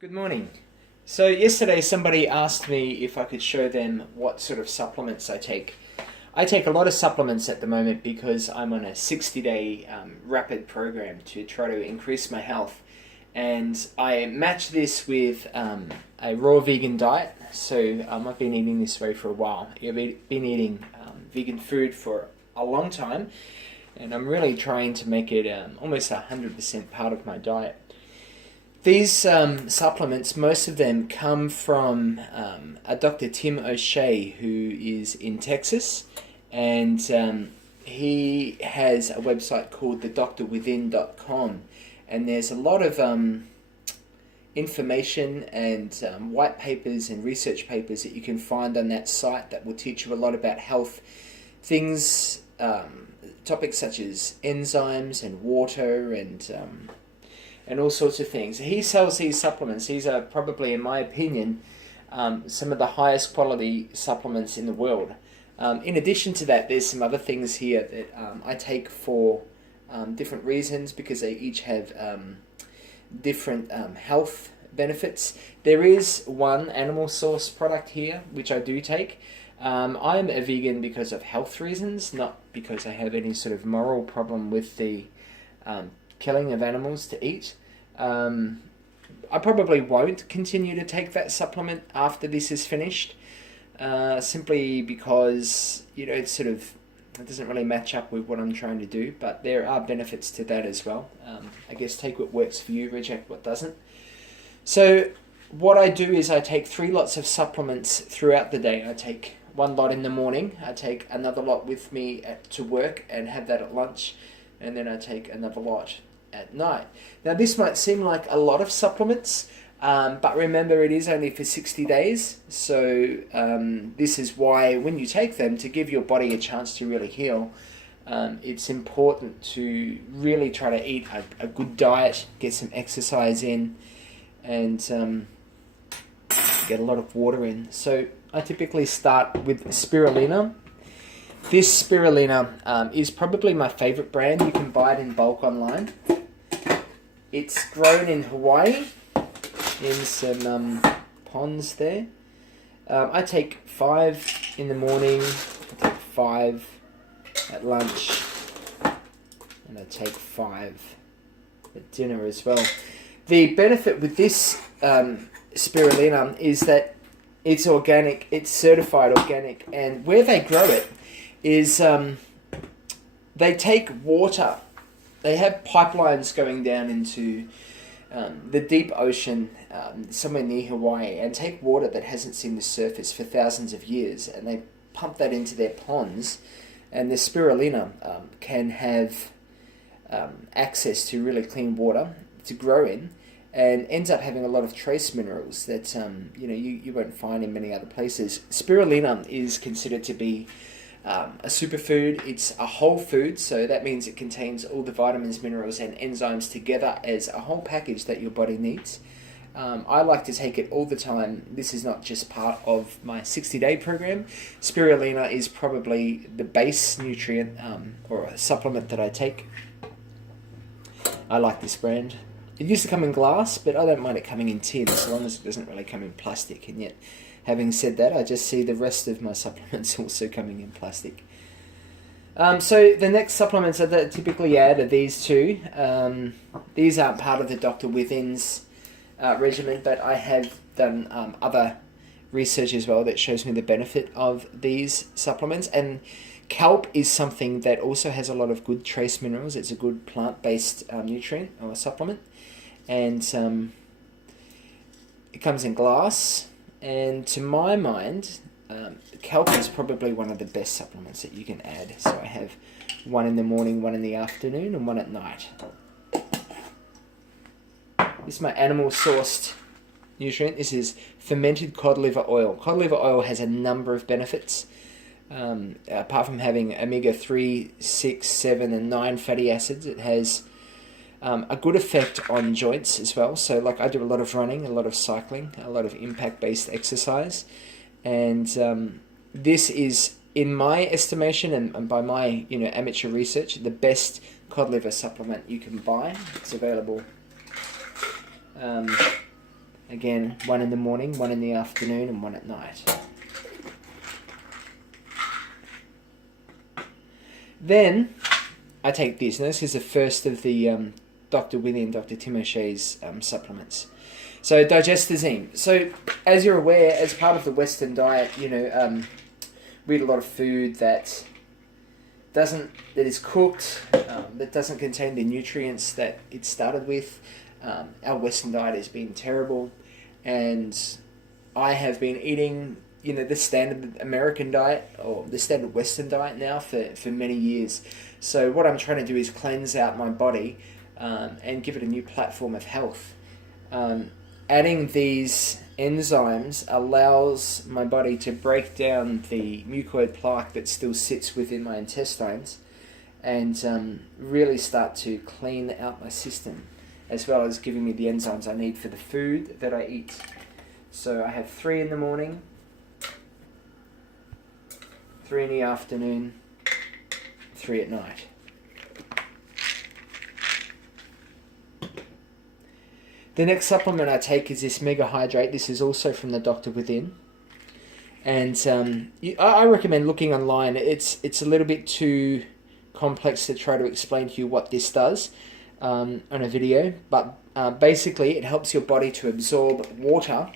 Good morning. So yesterday somebody asked me if I could show them what sort of supplements I take. I take a lot of supplements at the moment because I'm on a 60-day rapid program to try to increase my health. And I match this with a raw vegan diet. So I've been eating this way for a while. I've been eating vegan food for a long time. And I'm really trying to make it almost 100% part of my diet. These supplements, most of them come from a Dr. Tim O'Shea, who is in Texas, and he has a website called thedoctorwithin.com, and there's a lot of information and white papers and research papers that you can find on that site that will teach you a lot about health things, topics such as enzymes and water and all sorts of things. He sells these supplements. These are probably, in my opinion, some of the highest quality supplements in the world. In addition to that, there's some other things here that I take for different reasons because they each have different health benefits. There is one animal source product here, which I do take. I'm a vegan because of health reasons, not because I have any sort of moral problem with the killing of animals to eat. I probably won't continue to take that supplement after this is finished, simply because it doesn't really match up with what I'm trying to do, but there are benefits to that as well. I guess take what works for you, reject what doesn't. So what I do is I take 3 lots of supplements throughout the day. I take one lot in the morning, I take another lot with me to work and have that at lunch, and then I take another lot at night. Now this might seem like a lot of supplements, but remember it is only for 60 days, so this is why when you take them, to give your body a chance to really heal, it's important to really try to eat a good diet, get some exercise in, and get a lot of water in. So I typically start with Spirulina. This Spirulina is probably my favorite brand. You can buy it in bulk online. It's grown in Hawaii, in some ponds there. I take 5 in the morning, I take 5 at lunch, and I take 5 at dinner as well. The benefit with this Spirulina is that it's organic, it's certified organic, and where they grow it is they take water. They have pipelines going down into the deep ocean somewhere near Hawaii and take water that hasn't seen the surface for thousands of years, and they pump that into their ponds, and the Spirulina can have access to really clean water to grow in, and ends up having a lot of trace minerals that you won't find in many other places. Spirulina is considered to be a superfood. It's a whole food, so that means it contains all the vitamins, minerals, and enzymes together as a whole package that your body needs. I like to take it all the time. This is not just part of my 60-day program. Spirulina is probably the base nutrient or a supplement that I take. I like this brand. It used to come in glass, but I don't mind it coming in tin as long as it doesn't really come in plastic. And yet, having said that, I just see the rest of my supplements also coming in plastic. So the next supplements that I typically add are these two. These aren't part of the Dr. Within's regimen, but I have done other research as well that shows me the benefit of these supplements. And kelp is something that also has a lot of good trace minerals. It's a good plant-based nutrient or supplement. And it comes in glass. And to my mind, kelp is probably one of the best supplements that you can add. So I have one in the morning, one in the afternoon, and one at night. This is my animal-sourced nutrient. This is fermented cod liver oil. Cod liver oil has a number of benefits. Apart from having omega-3, 6, 7, and 9 fatty acids, it has a good effect on joints as well. So like I do a lot of running, a lot of cycling, a lot of impact-based exercise, and this is, in my estimation and by my amateur research, the best cod liver supplement you can buy. It's available Again, one in the morning, one in the afternoon, and one at night. Then I take this. Now this is the first of the Dr. Within, Dr. Tim O'Shea's supplements. So digestazine. So as you're aware, as part of the Western diet, we eat a lot of food that is cooked, that doesn't contain the nutrients that it started with. Our Western diet has been terrible, and I have been eating, the standard American diet or the standard Western diet now for many years. So what I'm trying to do is cleanse out my body and give it a new platform of health. Adding these enzymes allows my body to break down the mucoid plaque that still sits within my intestines and really start to clean out my system, as well as giving me the enzymes I need for the food that I eat. So I have 3 in the morning, 3 in the afternoon, 3 at night. The next supplement I take is this Mega Hydrate. This is also from the Doctor Within. And I recommend looking online. It's a little bit too complex to try to explain to you what this does on a video. But basically it helps your body to absorb water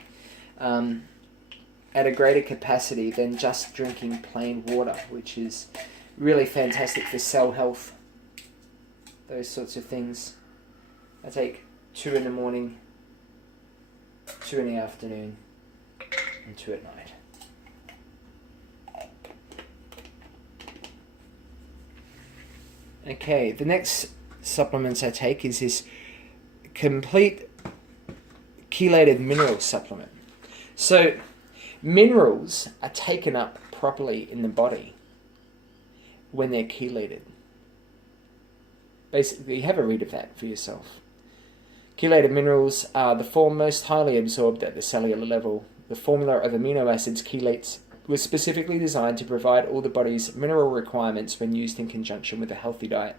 at a greater capacity than just drinking plain water, which is really fantastic for cell health, those sorts of things. I take 2 in the morning, 2 in the afternoon, and 2 at night. Okay, the next supplements I take is this complete chelated mineral supplement. So, minerals are taken up properly in the body when they're chelated. Basically, have a read of that for yourself. Chelated minerals are the form most highly absorbed at the cellular level. The formula of amino acids chelates was specifically designed to provide all the body's mineral requirements when used in conjunction with a healthy diet.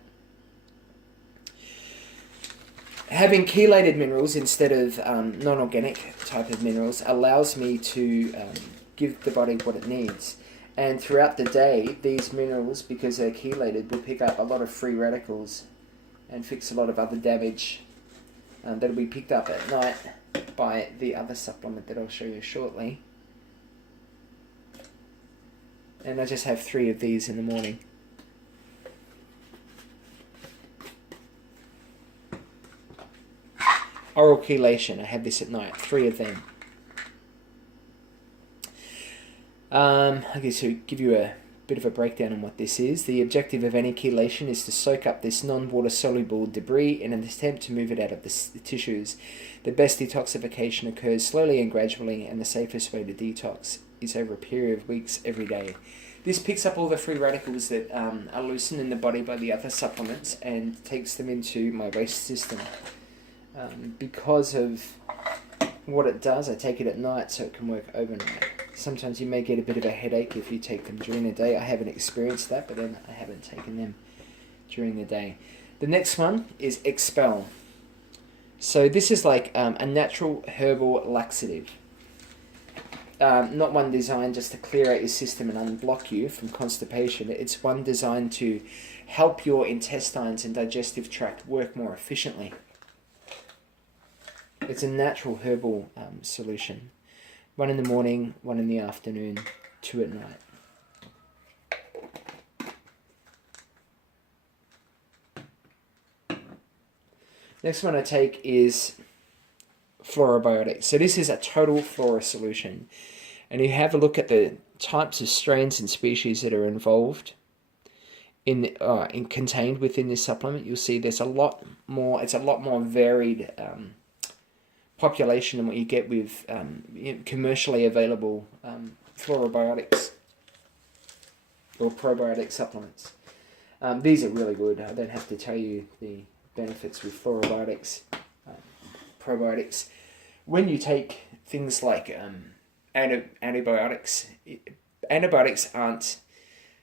Having chelated minerals instead of non-organic type of minerals allows me to give the body what it needs. And throughout the day, these minerals, because they're chelated, will pick up a lot of free radicals and fix a lot of other damage that'll be picked up at night by the other supplement that I'll show you shortly. And I just have 3 of these in the morning. Oral chelation, I have this at night, 3 of them. Okay, so give you a bit of a breakdown on what this is. The objective of any chelation is to soak up this non-water soluble debris in an attempt to move it out of the tissues. The best detoxification occurs slowly and gradually, and the safest way to detox is over a period of weeks every day. This picks up all the free radicals that are loosened in the body by the other supplements and takes them into my waste system. Because of what it does, I take it at night so it can work overnight. Sometimes you may get a bit of a headache if you take them during the day. I haven't experienced that, but then I haven't taken them during the day. The next one is Expel. So this is like a natural herbal laxative. Not one designed just to clear out your system and unblock you from constipation. It's one designed to help your intestines and digestive tract work more efficiently. It's a natural herbal solution. 1 in the morning, 1 in the afternoon, 2 at night. Next one I take is Florobiotics. So this is a total flora solution. And you have a look at the types of strains and species that are involved in contained within this supplement. You'll see there's a lot more. It's a lot more varied population than what you get with commercially available Florobiotics or probiotic supplements. These are really good. I don't have to tell you the benefits with Florobiotics, probiotics. When you take things like antibiotics, antibiotics aren't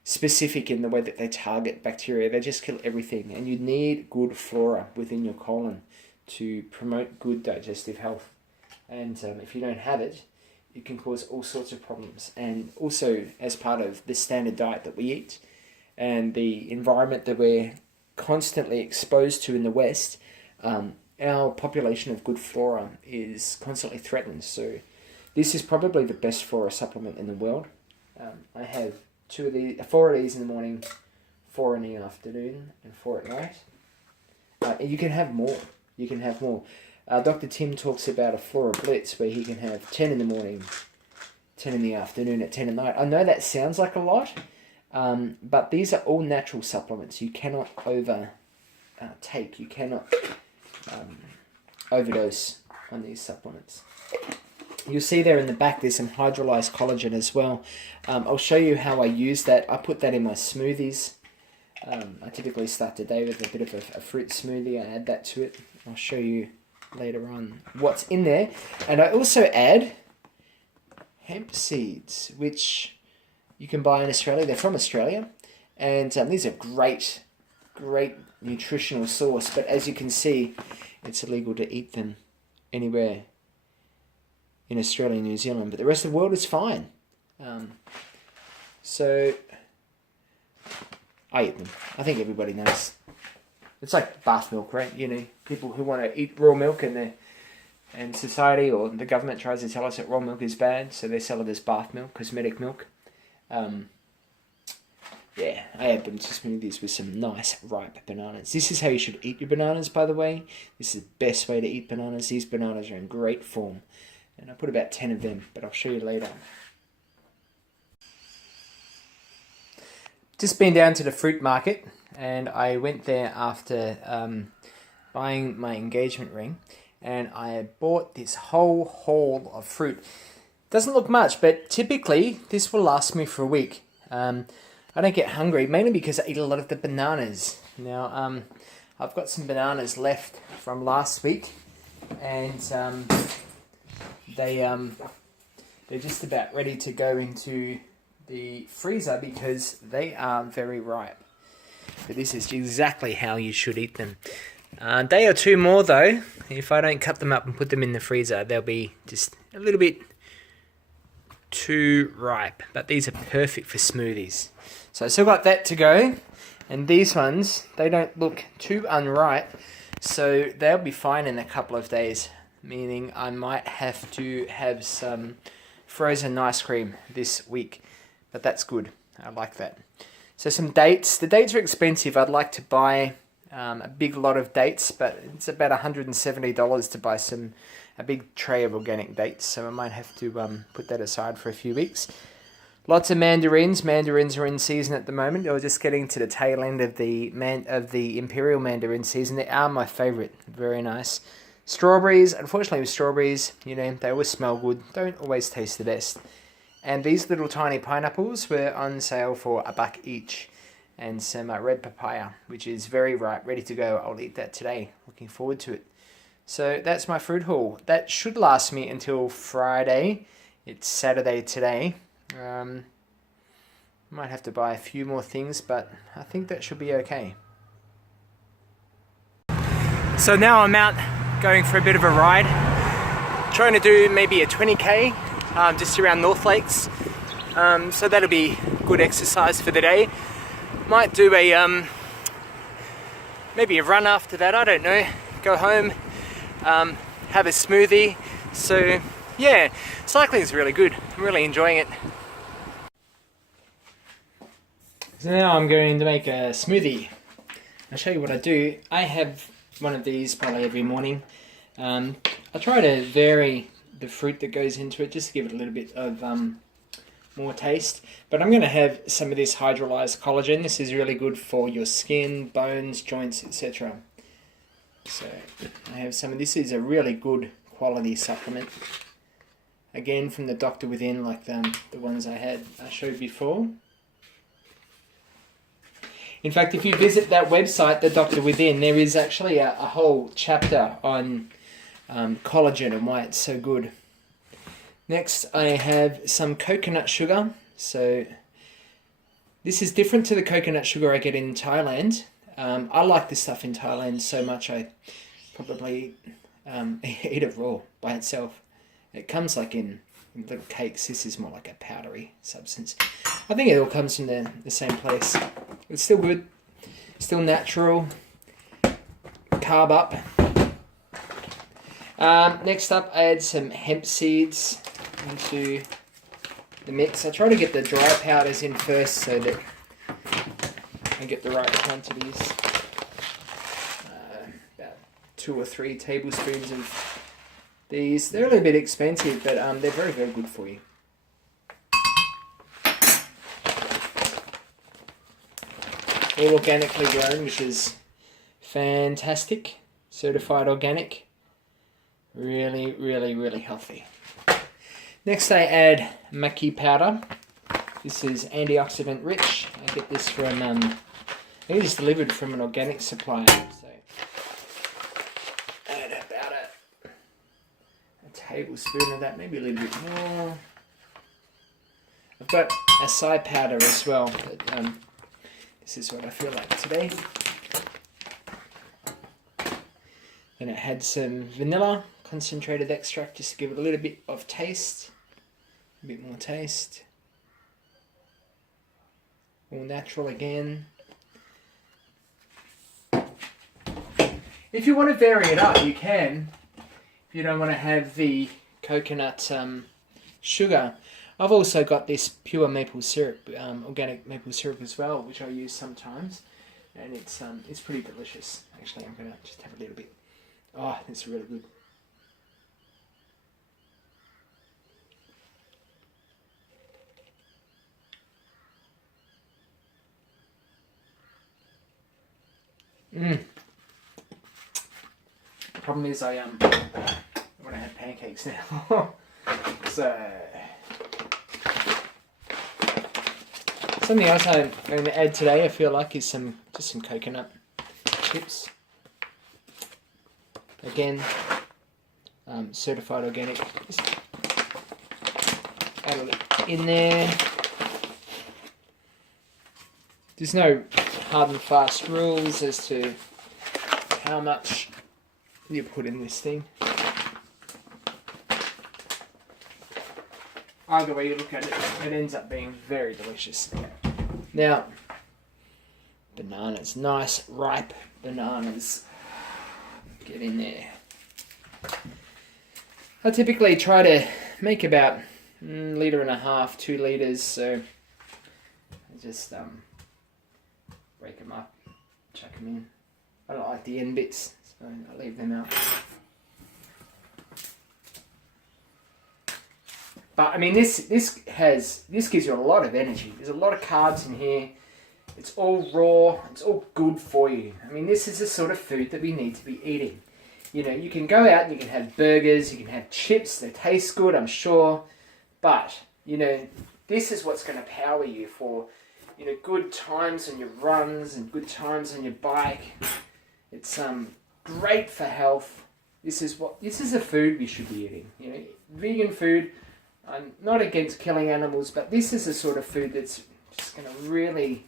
specific in the way that they target bacteria. They just kill everything, and you need good flora within your colon to promote good digestive health. And if you don't have it, it can cause all sorts of problems. And also, as part of the standard diet that we eat and the environment that we're constantly exposed to in the West, our population of good flora is constantly threatened. So this is probably the best flora supplement in the world. I have 4 of these in the morning, 4 in the afternoon, and 4 at night. You can have more. You can have more. Dr. Tim talks about a flora blitz where he can have 10 in the morning, 10 in the afternoon, at 10 at night. I know that sounds like a lot, but these are all natural supplements. You cannot take. You cannot overdose on these supplements. You'll see there in the back there's some hydrolyzed collagen as well. I'll show you how I use that. I put that in my smoothies. I typically start the day with a bit of a fruit smoothie. I add that to it. I'll show you later on what's in there. And I also add hemp seeds, which you can buy in Australia. They're from Australia. And these are great nutritional source. But as you can see, it's illegal to eat them anywhere in Australia and New Zealand. But the rest of the world is fine. So I eat them. I think everybody knows. It's like bath milk, right? You know, people who want to eat raw milk and society or the government tries to tell us that raw milk is bad, so they sell it as bath milk, cosmetic milk. Yeah, I add them to smoothies with some nice ripe bananas. This is how you should eat your bananas, by the way. This is the best way to eat bananas. These bananas are in great form. And I put about 10 of them, but I'll show you later. Just been down to the fruit market, and I went there after buying my engagement ring, and I bought this whole haul of fruit. Doesn't look much, but typically this will last me for a week. I don't get hungry, mainly because I eat a lot of the bananas. Now, I've got some bananas left from last week, and they're just about ready to go into the freezer because they are very ripe. But this is exactly how you should eat them. A day or two more though, if I don't cut them up and put them in the freezer, they'll be just a little bit too ripe. But these are perfect for smoothies. So I still got that to go. And these ones, they don't look too unripe. So they'll be fine in a couple of days. Meaning I might have to have some frozen ice cream this week. But that's good. I like that. So some dates. The dates are expensive. I'd like to buy a big lot of dates, but it's about $170 to buy a big tray of organic dates. So I might have to put that aside for a few weeks. Lots of mandarins. Mandarins are in season at the moment. We're just getting to the tail end of the imperial mandarin season. They are my favorite. Very nice. Strawberries. Unfortunately, with strawberries, you know, they always smell good. Don't always taste the best. And these little tiny pineapples were on sale for $1 each. And some red papaya, which is very ripe, ready to go. I'll eat that today. Looking forward to it. So that's my fruit haul. That should last me until Friday. It's Saturday today. Might have to buy a few more things, but I think that should be okay. So now I'm out going for a bit of a ride. Trying to do maybe a 20k. Just around North Lakes, so that'll be good exercise for the day. Might do maybe a run after that, I don't know. Go home, have a smoothie. So yeah, cycling is really good. I'm really enjoying it. So now I'm going to make a smoothie. I'll show you what I do. I have one of these probably every morning. I try to vary the fruit that goes into it just to give it a little bit of more taste. But I'm going to have some of this hydrolyzed collagen. This is really good for your skin, bones, joints, etc. So I have some of this. Is a really good quality supplement. Again, from the Doctor Within, like the ones I showed before. In fact, if you visit that website, the Doctor Within, there is actually a whole chapter on collagen and why it's so good. Next, I have some coconut sugar. So this is different to the coconut sugar I get in Thailand. I like this stuff in Thailand so much I probably eat it raw by itself. It comes like in little cakes. This is more like a powdery substance. I think it all comes from the same place. It's still good. Still natural. Carb up. Next up, I add some hemp seeds into the mix. I try to get the dry powders in first so that I get the right quantities. About 2 or 3 tablespoons of these. They're a little bit expensive, but they're very, very good for you. All organically grown, which is fantastic. Certified organic. Really, really, really healthy. Next I add maqui powder. This is antioxidant rich. I get this from, I think it's delivered from an organic supplier. So add about a tablespoon of that, maybe a little bit more. I've got acai powder as well, but this is what I feel like today. Then it had some vanilla concentrated extract just to give it a little bit of taste. A bit more taste. All natural again. If you want to vary it up, you can. If you don't want to have the coconut sugar. I've also got this pure maple syrup, organic maple syrup as well, which I use sometimes. And it's pretty delicious. Actually, I'm going to just have a little bit. Oh, it's really good. The problem is I want to have pancakes now. So something else I'm going to add today, I feel like, is just some coconut chips. Again, certified organic. Just add it in there. There's no hard and fast rules as to how much you put in this thing. Either way you look at it, it ends up being very delicious. Now, bananas, nice ripe bananas. Get in there. I typically try to make about 1.5 litres, 2 litres, so I just break them up, chuck them in. I don't like the end bits, so I leave them out. But I mean, this gives you a lot of energy. There's a lot of carbs in here. It's all raw. It's all good for you. I mean, this is the sort of food that we need to be eating. You know, you can go out and you can have burgers, you can have chips. They taste good, I'm sure. But, you know, this is what's going to power you for, you know, good times on your runs and good times on your bike. It's great for health. This is the food we should be eating. You know, vegan food. I'm not against killing animals, but this is the sort of food that's just going to really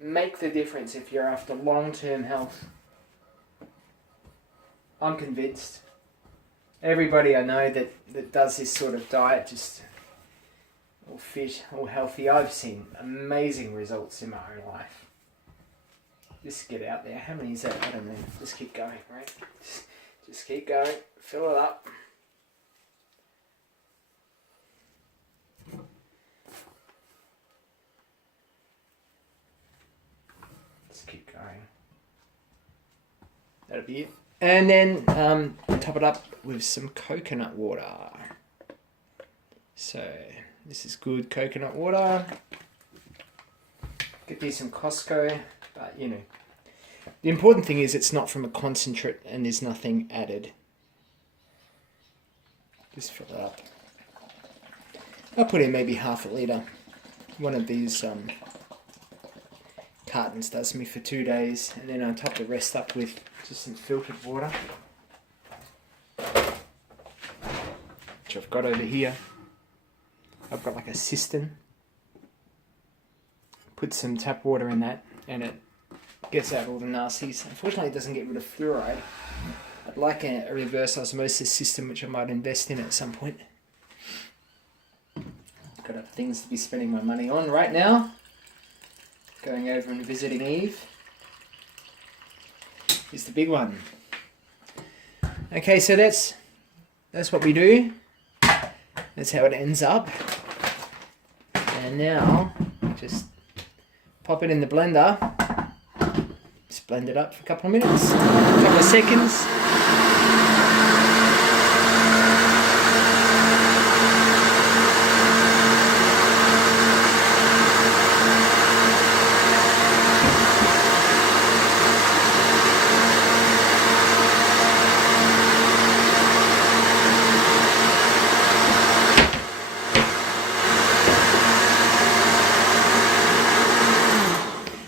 make the difference if you're after long-term health. I'm convinced. Everybody I know that does this sort of diet, just all fit, all healthy, I've seen amazing results in my own life. Just get out there. How many is that? I don't know. Just keep going, right? Just keep going. Fill it up. Just keep going. That'll be it. And then top it up with some coconut water. So this is good coconut water. Get these from Costco, but you know, the important thing is it's not from a concentrate and there's nothing added. Just fill it up. I'll put in maybe 1/2 litre. One of these cartons does me for 2 days, and then I top the rest up with just some filtered water, which I've got over here. I've got like a cistern. Put some tap water in that, and it gets out all the nasties. Unfortunately, it doesn't get rid of fluoride, I'd like a reverse osmosis system, which I might invest in at some point. Got other things to be spending my money on right now. Going over and visiting Eve is the big one. Okay, so that's what we do. That's how it ends up. And now, just pop it in the blender. Just blend it up for a couple of minutes, a couple of seconds.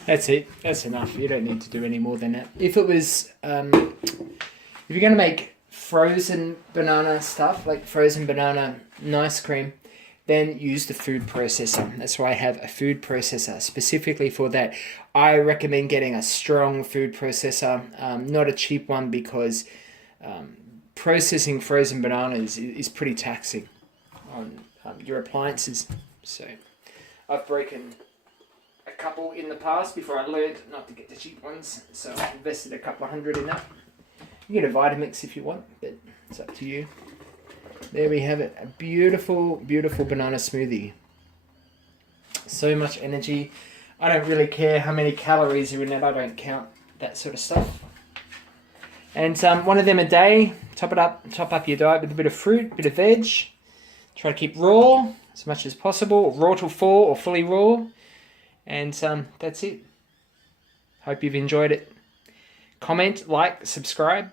That's it. That's enough. You don't need to do any more than that. If it was, if you're going to make frozen banana stuff, like frozen banana ice cream, then use the food processor. That's why I have a food processor specifically for that. I recommend getting a strong food processor, not a cheap one, because processing frozen bananas is pretty taxing on your appliances. So I've broken a couple in the past before I learned not to get the cheap ones, so I invested a couple of $100 in that. You get a Vitamix if you want, but it's up to you. There we have it, a beautiful, beautiful banana smoothie. So much energy. I don't really care how many calories are in it. I don't count that sort of stuff. And one of them a day. Top up your diet with a bit of fruit, a bit of veg. Try to keep raw as much as possible, raw till 4 or fully raw. And that's it. Hope you've enjoyed it. Comment, like, subscribe.